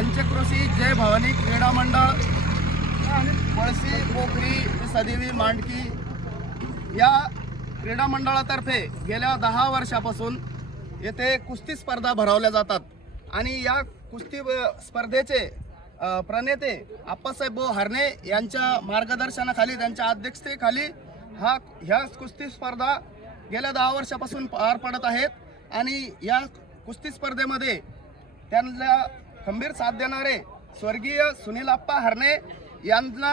पंचक्रोशी जय भवानी क्रीडा मंडळ पळशी पोखरी सदेवी मांडकी या क्रीडा मंडळातर्फे गेल्या 10 वर्षापासून येथे कुस्ती स्पर्धा भरवल्या जातात आणि या कुस्ती स्पर्धेचे प्रणेते आप्पासाहेब हरणे यांच्या मार्गदर्शनाखाली, त्यांच्या अध्यक्षतेखाली ह्या कुस्ती स्पर्धा गेल्या 10 वर्षापासून पार पडत आहेत आणि या कुस्ती स्पर्धेमध्ये त्यांना खंबीर साथ देणारे स्वर्गीय सुनील आप्पा हरणे यांना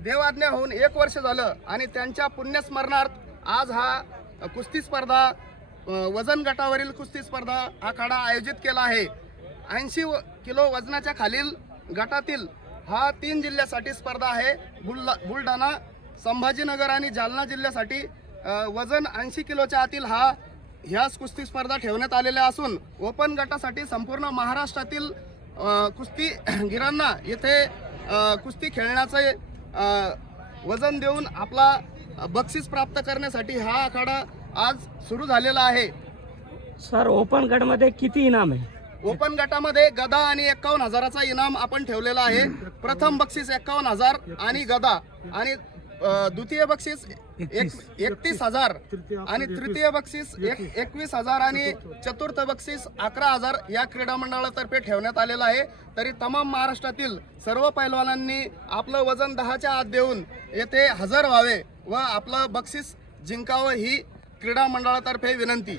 देवाज्ञा होऊन 1 वर्ष झालं आणि त्यांच्या पुण्यस्मरणार्थ आज हा कुस्ती स्पर्धा वजन गटावरील कुस्ती स्पर्धा आखाडा आयोजित केला आहे। 80 किलो वजनाच्या खालील गटातील हा 3 जिल्ह्यासाठी स्पर्धा आहे। बुलढाणा, संभाजीनगर आणि जालना जिल्ह्यासाठी वजन 80 किलोच्या आतील ह्याच कुस्ती स्पर्धा ठेवण्यात आलेल्या असून ओपन गटासाठी संपूर्ण महाराष्ट्रातील कुस्तीगिरांना येथे कुस्ती खेळण्याचे वजन देऊन आपला बक्षीस प्राप्त करण्यासाठी हा आखाडा आज सुरू झालेला आहे। सर, ओपन गटामध्ये किती इनाम आहे? ओपन गटामध्ये गदा आणि 51,000चा इनाम आपण ठेवलेला आहे। प्रथम बक्षीस 51,000 आणि गदा आणि द्वितीय बक्षीस 31,000 आणि तृतीय बक्षीस 21,000 आणि चतुर्थ बक्षीस 11,000 या क्रीडा मंडळातर्फे ठेवण्यात आलेला आहे। तरी तमाम महाराष्ट्रातील सर्व पैलवानांनी आपलं वजन 10च्या आत देऊन येथे हजर व्हावे व आपलं बक्षीस जिंकावं ही क्रीडा मंडळातर्फे विनंती।